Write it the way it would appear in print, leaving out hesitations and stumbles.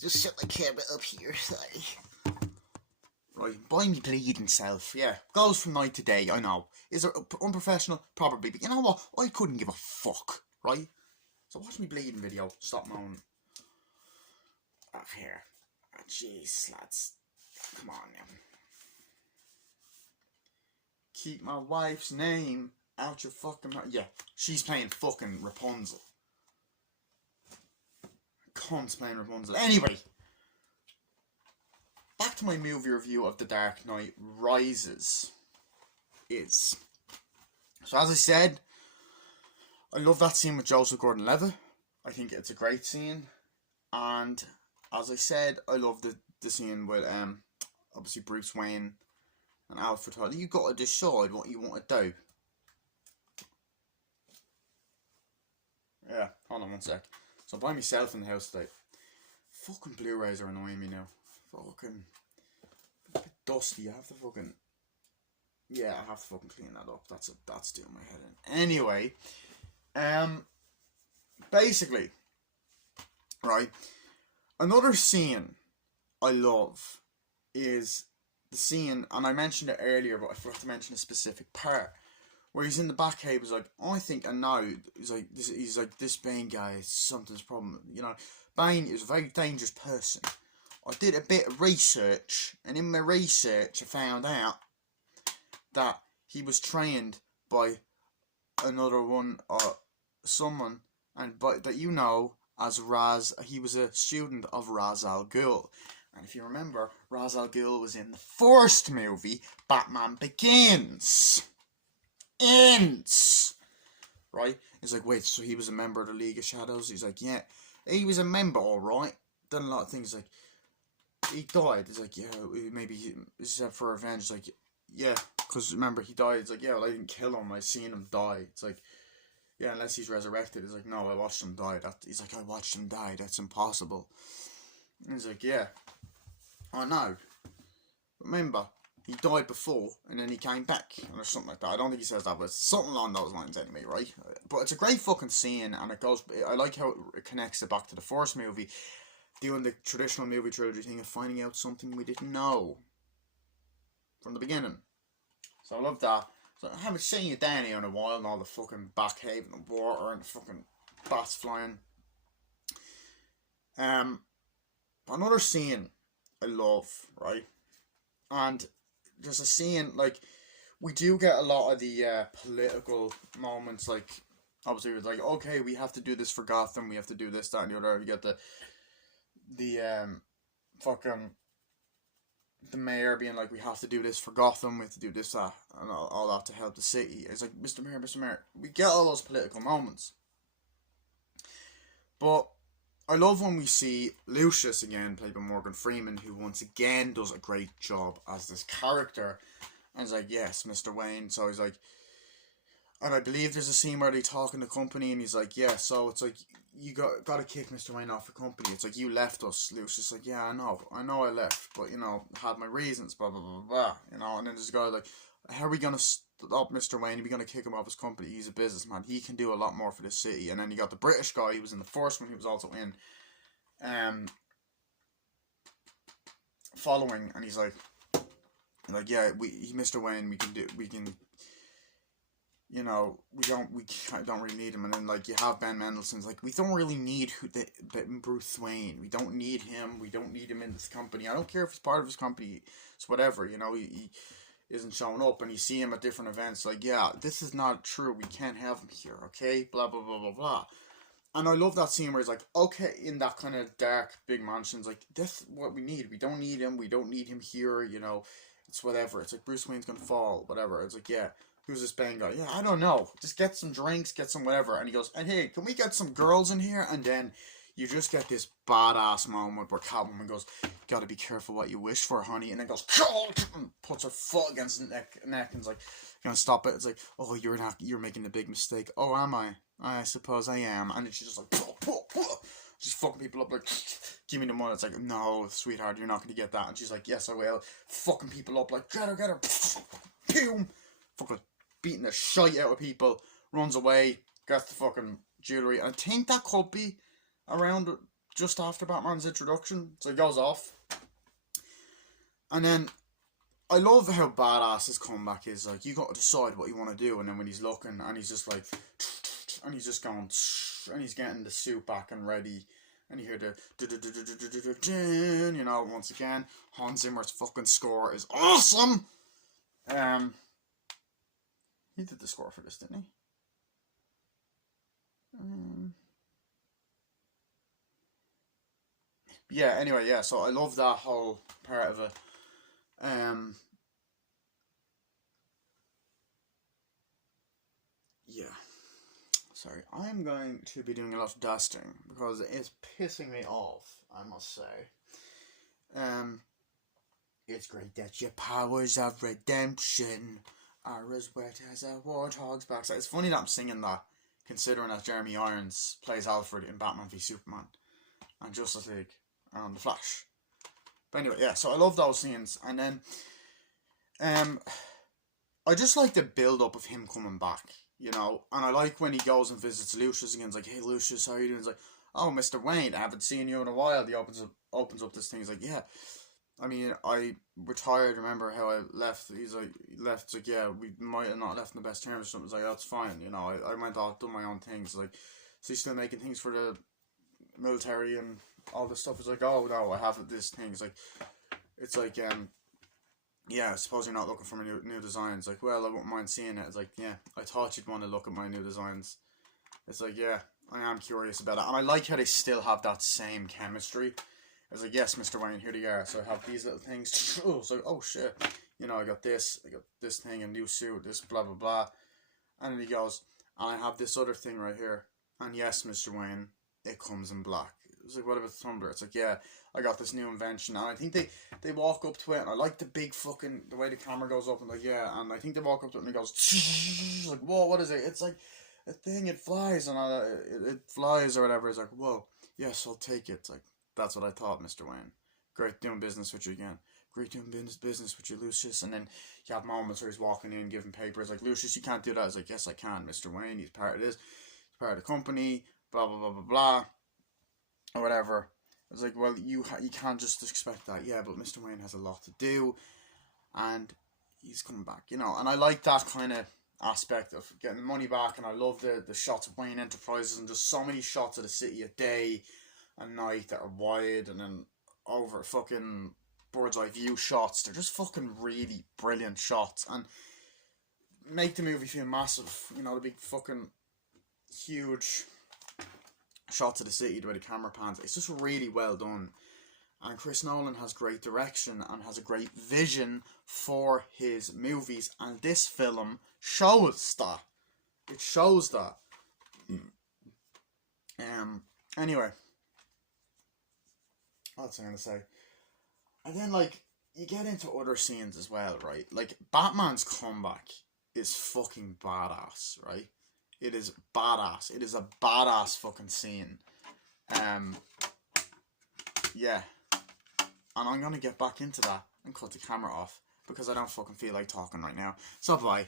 Just set my camera up here, sorry. Right, by me bleeding self, yeah. Goes from night to day, I know. Is it unprofessional? Probably, but you know what? I couldn't give a fuck, right? So watch me bleeding video. Stop moaning. Up here. Oh, jeez, lads. Come on now. Keep my wife's name out your fucking mouth. Yeah, she's playing fucking Rapunzel. Cunt's playing Rapunzel. Anyway, back to my movie review of The Dark Knight Rises. So as I said, I love that scene with Joseph Gordon-Levitt. I think it's a great scene. And as I said, I love the scene with obviously Bruce Wayne and Alfred Holly. You got to decide what you want to do. Yeah, hold on one sec. So I'm by myself in the house today. Fucking Blu-rays are annoying me now. Fucking a bit dusty. I have to fucking, yeah, I have to fucking clean that up. That's doing my head in. Anyway, basically, right. Another scene I love is the scene, and I mentioned it earlier, but I forgot to mention a specific part where he's in the Batcave. He's like, I think I know. He's like, this Bane guy is something's problem. You know, Bane is a very dangerous person. I did a bit of research, and in my research, I found out that he was trained by another one or someone, and that you know as Ra's. He was a student of Ra's al Ghul. And if you remember, Ra's al Ghul was in the first movie, Batman Begins. Right? He's like, wait, so he was a member of the League of Shadows? He's like, yeah, he was a member, alright. Done a lot of things. Like, he died. He's like, yeah, maybe except for revenge. He's like, yeah, because remember, he died. It's like, yeah, well, I didn't kill him. I seen him die. It's like, yeah, unless he's resurrected. He's like, no, I watched him die. He's like, I watched him die. That's impossible. And he's like, yeah, I know. Remember, he died before, and then he came back, or something like that. I don't think he says that, but it's something along those lines anyway, right? But it's a great fucking scene, and it goes. I like how it connects it back to the first movie, doing the traditional movie trilogy thing of finding out something we didn't know from the beginning. So I love that. So I haven't seen you down here in a while, and all the fucking Batcave and the water and the fucking bats flying. Another scene I love, right? And there's a scene, like, we do get a lot of the political moments, like, obviously it's like, okay, we have to do this for Gotham, we have to do this, that, and the other. You get the fucking, the mayor being like, we have to do this for Gotham, we have to do this, that, and all that to help the city. It's like, Mr. Mayor, we get all those political moments. But I love when we see Lucius again, played by Morgan Freeman, who once again does a great job as this character. And he's like, yes, Mr. Wayne. So he's like, and I believe there's a scene where they talk in the company, and he's like, yeah, so it's like, you got to kick Mr. Wayne off the company. It's like, you left us. Lucius like, yeah, I know I left, but, you know, had my reasons, blah, blah, blah, blah, you know. And then there's a guy like, how are we going to stop Mr. Wayne? Are we going to kick him off his company? He's a businessman. He can do a lot more for this city. And then you got the British guy who was in the first one. He was also in following, and he's like, yeah, Mr. Wayne, we can, you know, we don't really need him. And then, like, you have Ben Mendelsohn's like, we don't really need Bruce Wayne. We don't need him. We don't need him in this company. I don't care if he's part of his company. It's whatever, you know. He isn't showing up, and you see him at different events. Like, yeah, this is not true. We can't have him here. Okay, blah blah blah blah blah. And I love that scene where he's like, okay, in that kind of dark, big mansions, like, that's what we need. We don't need him. We don't need him here, you know. It's whatever. It's like, Bruce Wayne's gonna fall, whatever. It's like, yeah, who's this Bane guy? Yeah, I don't know. Just get some drinks, get some whatever. And he goes, and hey, can we get some girls in here? And then you just get this badass moment where Catwoman goes, gotta be careful what you wish for, honey. And then goes, and puts her foot against the neck and is like, gonna stop it. It's like, oh, you're making a big mistake. Oh, am I? I suppose I am. And then she's just like, she's fucking people up, like, give me the money. It's like, no, sweetheart, you're not gonna get that. And she's like, yes, I will. Fucking people up, like, get her. Boom. Fucking beating the shite out of people. Runs away, gets the fucking jewelry. And I think that could be around just after Batman's introduction. So he goes off. And then I love how badass his comeback is. Like, you got to decide what you want to do. And then when he's looking and he's just like, and he's just going, and he's getting the suit back and ready. And you hear the, you know, once again, Hans Zimmer's fucking score is awesome. He did the score for this, didn't he? Yeah, anyway, yeah, so I love that whole part of it. Yeah. Sorry, I'm going to be doing a lot of dusting because it's pissing me off, I must say. It's great that your powers of redemption are as wet as a warthog's backside. It's funny that I'm singing that, considering that Jeremy Irons plays Alfred in Batman v Superman and Justice League and The Flash. But anyway, yeah, so I love those scenes. And then I just like the build-up of him coming back, you know, and I like when he goes and visits Lucius again. He's like, hey, Lucius, how are you doing? He's like, oh, Mr. Wayne, I haven't seen you in a while. He opens up this thing. He's like, yeah, I mean, I retired, remember how I left? He's like, yeah, we might have not left in the best terms or something. He's like, that's fine, you know, I went off, done my own things. Like, so he's still making things for the military and all this stuff. It's like, oh, no, I have this thing. It's like, yeah, I suppose you're not looking for my new designs. Like, well, I wouldn't mind seeing it. It's like, yeah, I thought you'd want to look at my new designs. It's like, yeah, I am curious about it. And I like how they still have that same chemistry. It's like, yes, Mr. Wayne, here they are. So I have these little things. So, oh, shit. You know, I got this thing, a new suit, this blah, blah, blah. And then he goes, and I have this other thing right here. And yes, Mr. Wayne, it comes in black. It's like, what about the Tumblr? It's like, yeah, I got this new invention. And I think they walk up to it, and I like the big fucking, the way the camera goes up, and like, yeah, and I think they walk up to it, and it goes, like, whoa, what is it? It's like a thing, it flies, and it flies or whatever. It's like, whoa, yes, I'll take it. It's like, that's what I thought, Mr. Wayne. Great doing business with you again. Great doing business with you, Lucius. And then you have moments where he's walking in, giving papers, like, Lucius, you can't do that. I was like, yes, I can, Mr. Wayne. He's part of this. He's part of the company, blah, blah, blah, blah, blah. Or whatever. I was like, well, you can't just expect that. Yeah, but Mr. Wayne has a lot to do, and he's coming back, you know. And I like that kind of aspect of getting the money back, and I love the shots of Wayne Enterprises, and just so many shots of the city at day and night that are wide, and then over fucking bird's eye view shots. They're just fucking really brilliant shots, and make the movie feel massive. You know, the big fucking huge shots of the city, the way the camera pans. It's just really well done. And Chris Nolan has great direction and has a great vision for his movies. And this film shows that. It shows that. Anyway. That's what I'm going to say. And then, like, you get into other scenes as well, right? Like, Batman's comeback is fucking badass, right? It is badass. It is a badass fucking scene. Yeah. And I'm gonna get back into that and cut the camera off because I don't fucking feel like talking right now. So bye.